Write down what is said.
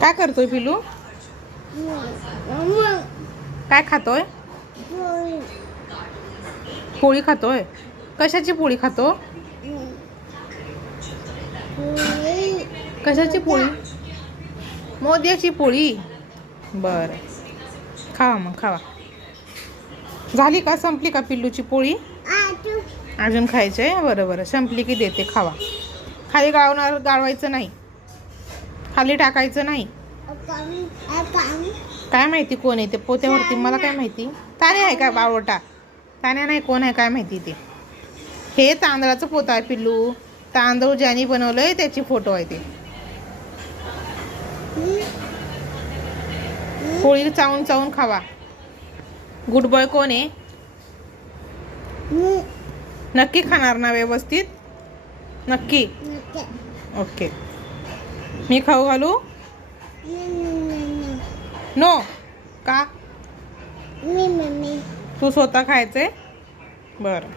काय करतोय पिलू? काय खातोय? पोळी खातोय. कशाची पोळी खातो? कशाची पोळी? मोदयाची पोळी. बरं, खावा मग खावा. झाली का? संपली का पिल्लूची पोळी? अजून खायची आहे? बरं बरं, संपली की देते, खावा. खाली गाळवायचं नाही, खाली टाकायचं नाही. काय माहिती कोण आहे ते पोत्यावरती? मला काय माहिती. तान्या आहे का बावटा? तान्या नाही, कोण आहे काय माहिती ते. हे तांदळाचं पोतं आहे पिल्लू. तांदूळ ज्याने बनवलंय त्याची फोटो आहे ते. पोळी चावून चावून खावा. गुड बॉय कोण आहे? नक्की खाणार ना व्यवस्थित? नक्की? ओके. मी खाऊ घालू? नो का? तू स्वतः खायचंय? बरं.